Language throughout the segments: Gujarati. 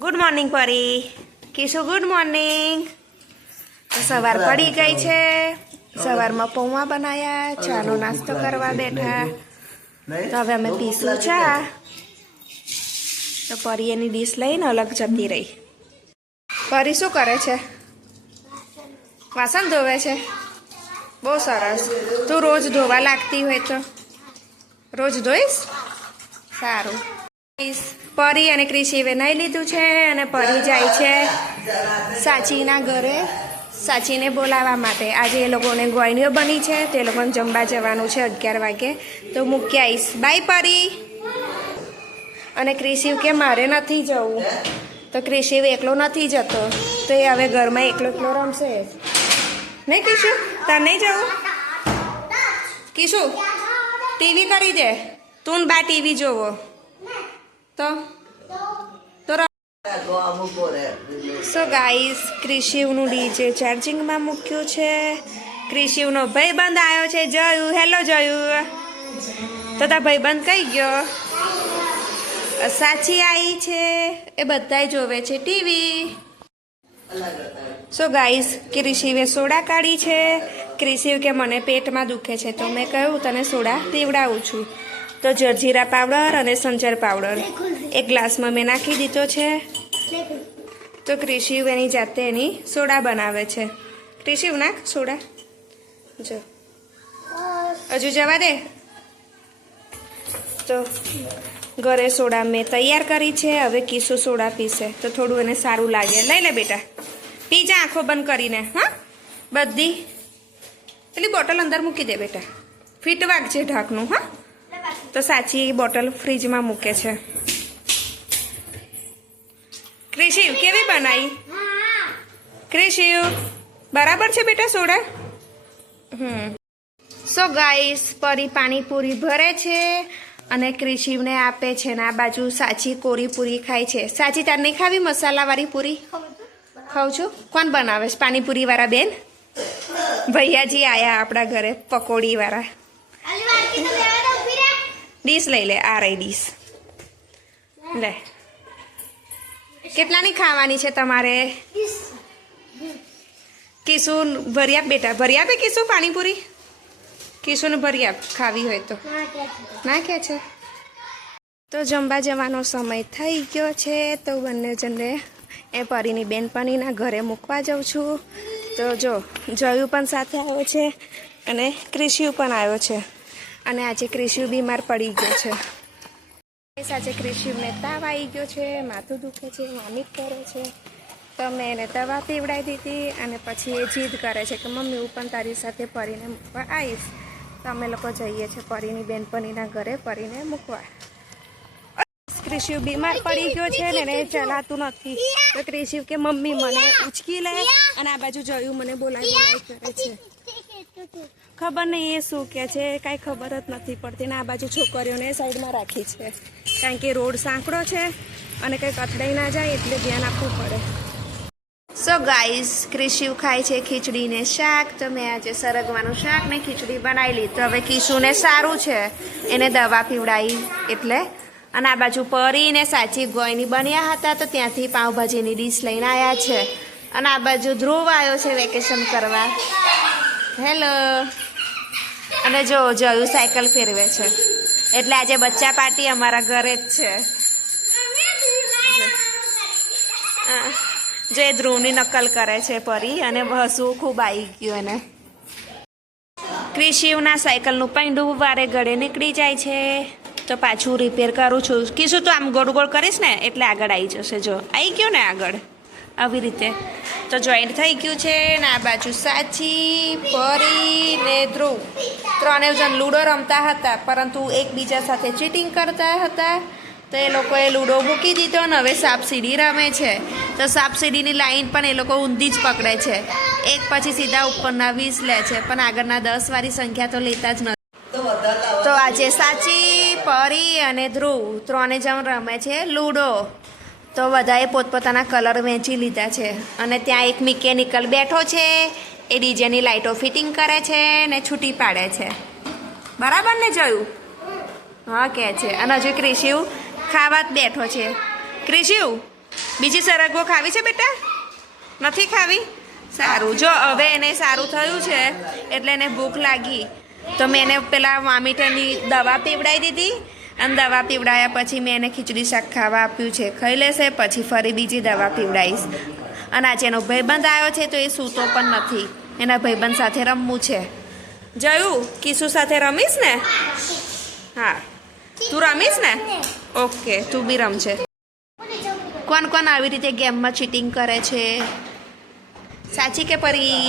ગુડ મોર્નિંગ પરી કિશુ ગુડ મોર્નિંગ તો સવાર પડી ગઈ છે સવારમાં પૌવા બનાયા ચાનો નાસ્તો કરવા બેઠા તો હવે અમે પીશું ચા તો પરી એની ડીશ લઈને અલગ જતી રહી પરી શું કરે છે વાસણ ધોવે છે બહુ સરસ તું રોજ ધોવા લાગતી હોય તો રોજ ધોઈશ સારું પરી અને ક્રિશીવે નહીં લીધું છે અને પરી જાય છે સાચીના ઘરે સાચીને બોલાવવા માટે આજે એ લોકોને ગોયણીઓ બની છે તે લોકોને જમવા જવાનું છે 11 વાગે તો મૂકી આવીશ બાય પરી અને ક્રિશીવ કે મારે નથી જવું તો ક્રિશીવ એકલો નથી જતો તો એ હવે ઘરમાં એકલો એકલો રમશે નહીં કિશુ તાર નહીં જવું કિશુ ટીવી કરી દે તું બા ટીવી જોવો તો સો ગાઈસ ક્રિશિવનું ડીજે ચાર્જિંગમાં મૂક્યું છે ક્રિશિવનો ભાઈબંધ આવ્યો છે જયું હેલો જયું તો તાર ભાઈબંધ કઈ ગયો સાચી આવી છે એ બધાય જોવે છે ટીવી સો ગાઈસ ક્રિશિવે સોડા કાઢી છે ક્રિશિવ કે મને પેટમાં દુખે છે તો મેં કહ્યું તને સોડા પીવડાવું છું તો જરજીરા પાવડર અને સંચર પાવડર એક ગ્લાસમાં મેં નાખી દીધો છે તો ક્રિશિવ એની જાતે એની સોડા બનાવે છે ક્રિશિવ નાખ સોડા જો હજુ જવા દે તો ઘરે સોડા મેં તૈયાર કરી છે હવે કિશુ સોડા પીશે તો થોડું એને સારું લાગે લઈ લે બેટા પી જા આંખો બંધ કરીને હા બધી પેલી બોટલ અંદર મૂકી દે બેટા ફીટ વાગજે ઢાંકનું હા તો સાચી બોટલ ફ્રીજમાં મૂકે છે ક્રિશિવ કેવી બનાવી ક્રિશિવ બરાબર છે બેટા સોડા સો ગાઈસ પરી પાણીપુરી ભરે છે અને ક્રિશિવને આપે છે ને આ બાજુ સાચી કોરી પૂરી ખાય છે સાચી તાર નહીં ખાવી મસાલાવાળી પૂરી ખાઉં છું કોણ બનાવે છે પાણીપુરી વાળા બેન ભૈયાજી આયા આપણા ઘરે પકોડી વાળા ડીશ લઈ લે આ રહી ડીશ લે કેટલાની ખાવાની છે તમારે કિશુ ભરી આપ બેટા ભરી આપે કિશુ પાણીપુરી કિશુને ભરી આપ ખાવી હોય તો ના કે છે તો જમવા જવાનો સમય થઈ ગયો છે તો બંને જણને એ પરીની બેનપણીના ઘરે મૂકવા જાઉં છું તો જો જયું પણ સાથે આવ્યો છે અને ક્રિશિવ પણ આવ્યો છે અને આજે ક્રિશિવ બીમાર પડી ગયો છે આજે ક્રિશિવને તાવ આવી ગયો છે માથું દુખે છે વોમિટ કરે છે તો મેં એને દવા પીવડાવી દીધી અને પછી એ જીદ કરે છે કે મમ્મી હું પણ તારી સાથે પરીને મૂકવા આવીશ તો અમે લોકો જઈએ છીએ પરીની બેનપણીના ઘરે પરીને મૂકવા ક્રિશિવ બીમાર પડી ગયો છે ને એને ચલાતું નથી તો ક્રિશિવ કે મમ્મી મને ઉચકી લે અને આ બાજુ જોયું મને બોલાવી કરે છે ખબર નહીં એ શું કે છે કાંઈ ખબર જ નથી પડતી ને આ બાજુ છોકરીઓને સાઈડમાં રાખી છે કારણ કે રોડ સાંકડો છે અને કંઈક અથડાઈ ના જાય એટલે ધ્યાન આપવું પડે સો ગાઈસ ક્રિશિવ ખાય છે ખીચડી ને શાક તો મેં આજે સરગવાનું શાક ને ખીચડી બનાવી લીધી હવે કિશુને સારું છે એને દવા પીવડાવી એટલે અને આ બાજુ પરી ને સાચી ગોયની બન્યા હતા તો ત્યાંથી પાઉંભાજીની ડીશ લઈને આવ્યા છે અને આ બાજુ ધ્રુવ આવ્યો છે વેકેશન કરવા હેલો અને જો જયું સાયકલ ફેરવે છે એટલે આજે બચ્ચા પાર્ટી અમારા ઘરે જ છે જો એ ધ્રુવની નકલ કરે છે પરી અને હસવું ખૂબ આવી ગયું એને ક્રિશિવના સાયકલનું પૈંડું વારે ગળે નીકળી જાય છે તો પાછું રિપેર કરું છું કીશું તો આમ ગોળ ગોળ કરીશ ને એટલે આગળ આવી જશે જો આવી ગયું ને આગળ આવી રીતે તો જોઈન્ટ થઈ ગયું છે ને આ બાજુ સાચી પરી ને ધ્રુવ ત્રણેય જણ લૂડો રમતા હતા પરંતુ એકબીજા સાથે ચીટિંગ કરતા હતા તો એ લોકોએ લૂડો મૂકી દીધો ને હવે સાપ સીડી રમે છે તો સાપ સીડીની લાઈન પણ એ લોકો ઊંધી જ પકડે છે એક પછી સીધા ઉપરના 20 લે છે પણ આગળના 10 વાળી સંખ્યા તો લેતા જ નથી તો આજે સાચી પરી અને ધ્રુવ ત્રણે જણ રમે છે લૂડો તો બધાએ પોતપોતાના કલર વેચી લીધા છે અને ત્યાં એક મિકેનિકલ બેઠો છે એ ડીજેની લાઇટો ફિટિંગ કરે છે ને છૂટી પાડે છે બરાબર ને જોયું હા કે છે અને હજુ ક્રિશિવ ખાવા જ બેઠો છે ક્રિશિવ બીજી સરગવો ખાવી છે બેટા? નથી ખાવી? સારું. જો હવે એને સારું થયું છે એટલે એને ભૂખ લાગી તો મેં એને પેલા વોમિટરની દવા પીવડાવી દીધી અને દવા પીવડાવ્યા પછી મેં એને ખીચડી શાક ખાવા આપ્યું છે. ખાઈ લેશે પછી ફરી બીજી દવા પીવડાવીશ. અને આજે એનો ભાઈબંધ આવ્યો છે તો એ સૂતો પણ નથી. એના ભાઈબંધ સાથે રમવું છે. જયું કિશુ સાથે રમીશ ને? હા તું રમીશ ને? ઓકે તું બી રમશે. કોણ કોણ આવી રીતે ગેમમાં ચીટિંગ કરે છે? સાચી કે પરી?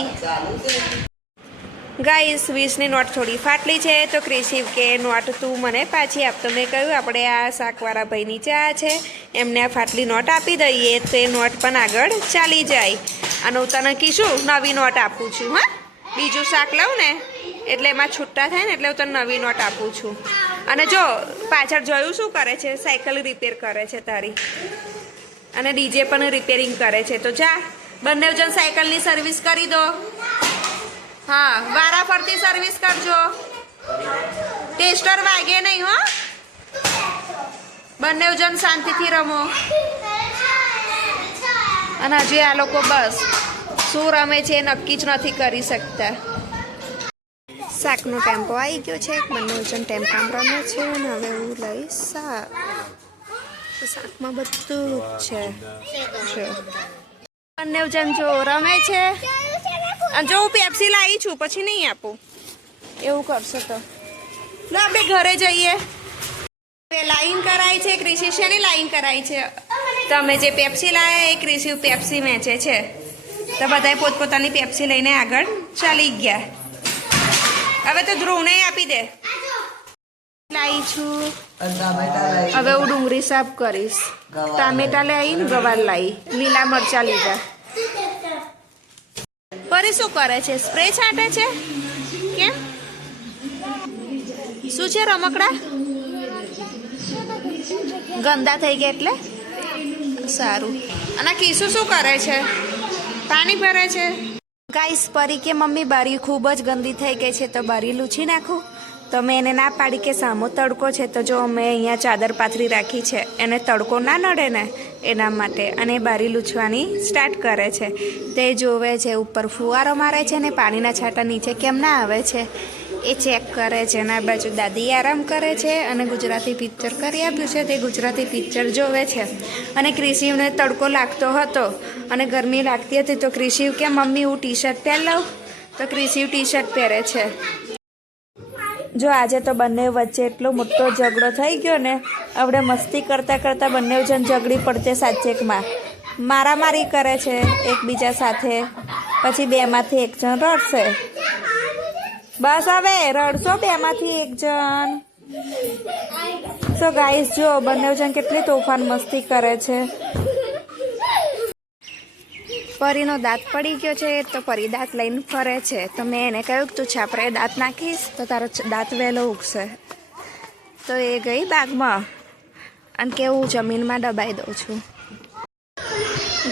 ગાઈસ 20ની નોટ થોડી ફાટલી છે તો ક્રિશિવ કે નોટ તું મને પાછી આપ. તો મેં કહ્યું આપણે આ શાકવાળા ભાઈ નીચે આ છે એમને આ ફાટલી નોટ આપી દઈએ તો એ નોટ પણ આગળ ચાલી જાય. અને હું તને કીશું નવી નોટ આપું છું. હા બીજું શાક લઉં ને એટલે એમાં છૂટા થાય ને એટલે હું તને નવી નોટ આપું છું. અને જો પાછળ જોયું શું કરે છે? સાયકલ રિપેર કરે છે તારી. અને ડીજે પણ રિપેરિંગ કરે છે. તો જા બંને જણ સાયકલની સર્વિસ કરી દો. હા વારા ફરતી સર્વિસ કરજો. ટેસ્ટર વાગે નહીં હો. બંને જણ શાંતિથી રમો. અને હજી આ લોકો બસ શું રમે છે નક્કી જ નથી કરી શકતા. શાકનો ટેમ્પો આવી ગયો છે. બંને જણ ટેમ્પામાં રમે છે. અને હવે હું લઈશ શાક. શાકમાં બધું જ છે. બંને જણ જો રમે છે. અને જો હું પેપ્સી લાવી છું પછી નહીં આપું એવું કરશો તો લો આપણે ઘરે જઈએ. લાઈન કરાય છે. ક્રિશિવ શેની લાઈન કરાય છે? તમે જે પેપ્સી લાવ્યા એ ક્રિશિવ પેપ્સી વેચે છે. તો બધાએ પોતપોતાની પેપ્સી લઈને આગળ ચાલી ગયા. હવે તો ધ્રુવને આપી દે. લાવી છું. હવે હું ડુંગળી સાફ કરીશ. ટામેટા લાવીને ગવાર લાવી. લીલા મરચા લીધા. પરી શું કરે છે? સ્પ્રે છાંટે છે? કેમ? શું છે રમકડા? ગંદા થઈ ગયા એટલે સારું. અને કિશુ શું કરે છે? પાણી ભરે છે. ગાઈસ પરી કે મમ્મી બારી ખૂબ જ ગંદી થઈ ગઈ છે તો બારી લૂછી નાખું. તો મેં એને ના પાડી કે સામો તડકો છે તો જો મેં અહીંયા ચાદર પાથરી રાખી છે. એને તડકો ના નડે ને એના માટે. અને બારી લૂછવાની સ્ટાર્ટ કરે છે. તે જોવે છે ઉપર ફુવારો મારે છે ને પાણીના છાંટા નીચે કેમ ના આવે છે એ ચેક કરે છે. અને આ બાજુ દાદી આરામ કરે છે અને ગુજરાતી પિક્ચર કરી આપ્યું છે તે ગુજરાતી પિક્ચર જોવે છે. અને ક્રિશિવને તડકો લાગતો હતો અને ગરમી લાગતી હતી તો ક્રિશિવ કે મમ્મી હું ટી શર્ટ પહેર લઉં તો ક્રિશિવ ટી શર્ટ પહેરે છે. જો આજે તો બંને વચ્ચે એટલો મોટો ઝઘડો થઈ ગયો ને આપણે મસ્તી કરતાં કરતાં બંને જણ ઝઘડી પડતે સાચેકમાં મારામારી કરે છે એકબીજા સાથે. પછી બેમાંથી એક જણ રડશે. બસ હવે રડશો બેમાંથી એક જણ. સો ગાઈસ જો બંને જણ કેટલી તોફાન મસ્તી કરે છે. પરીનો દાંત પડી ગયો છે તો પરી દાંત લઈને ફરે છે. તો મેં એને કહ્યું કે તું છાપરે દાંત નાખીશ તો તારો દાંત વહેલો ઉગશે. તો એ ગઈ બાગમાં અને કે હું જમીનમાં દબાઈ દઉં છું.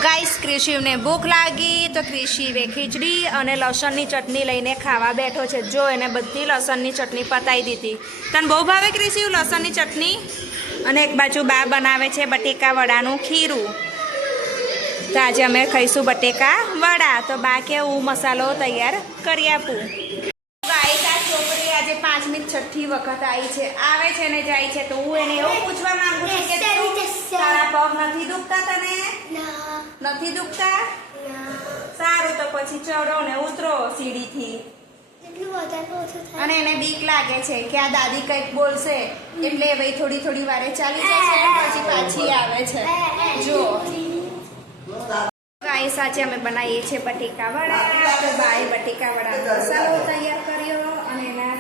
ગાઈસ ક્રિશિવને ભૂખ લાગી તો ક્રિશિવે ખીચડી અને લસણની ચટણી લઈને ખાવા બેઠો છે. જો એને બધી લસણની ચટણી પતાવી દીધી. તને બહુ ભાવે ક્રિશિવ લસણની ચટણી? અને એક બાજુ બા બનાવે છે બટેકા વડાનું ખીરું. તો આજે અમે ખાઈશું બટેકા વડા. તો બા કે હું મસાલો તૈયાર કરી આપું. ગાઈસ આ છોકરી આજે 5મી 6ઠ્ઠી વખત આવી છે. આવે છે ને જાય છે તો હું એને એવું પૂછવા માંગુ છું કે તારા પગ નથી દુખતા? તને નથી દુખતા? સારું તો પછી ચડો ને ઉતરો સીડીથી. અને એને બીક લાગે છે કે આ દાદી કંઈક બોલશે એટલે ભાઈ થોડી થોડી વારે ચાલી જશે પછી પાછી આવે છે. જો ગાઈસ આજે અમે બનાવીએ છીએ બટેકા વડા. તો બાએ બટેકા વડાનો મસાલો તૈયાર કર્યો અને એના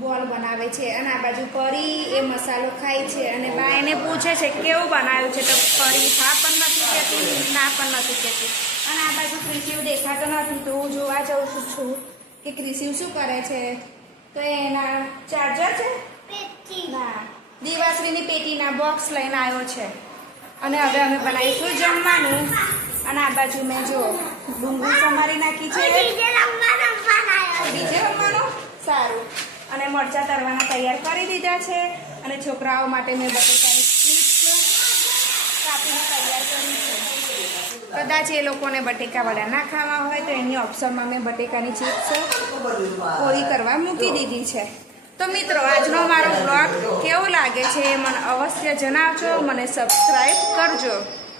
બોલ બનાવે છે. અને આ બાજુ પરી એ મસાલો ખાય છે અને બા એને પૂછે છે કેવું બનાવ્યું છે તો પરી હા પણ નથી કહેતી ના પણ નથી કહેતી. અને આ બાજુ ક્રિશિવ દેખાતો નથી તો હું જોવા જાઉં છું કે ક્રિશિવ શું કરે છે. તો એના ચાર્જર છે ના દિવાશ્રીની પેટીના બોક્સ લઈને આવ્યો છે. અને હવે અમે બનાવીશું જમવાનું. અને આ બાજુ મેં જો ડુંગળી સમારી નાખી છે. બીજે રમવાનું સારું. અને મરચાં તરવાના તૈયાર કરી દીધા છે. અને છોકરાઓ માટે મેં બટેકાની ચિપ્સ કાપીને તૈયાર કરી છે. કદાચ એ લોકોને બટેકાવાળા ના ખાવા હોય તો એની ઓપ્શનમાં મેં બટેકાની ચિપ્સ કોરી કરવા મૂકી દીધી છે. તો મિત્રો આજનો મારો બ્લોગ કેવો લાગે છે એ મને અવશ્ય જણાવજો, મને સબસ્ક્રાઈબ કરજો.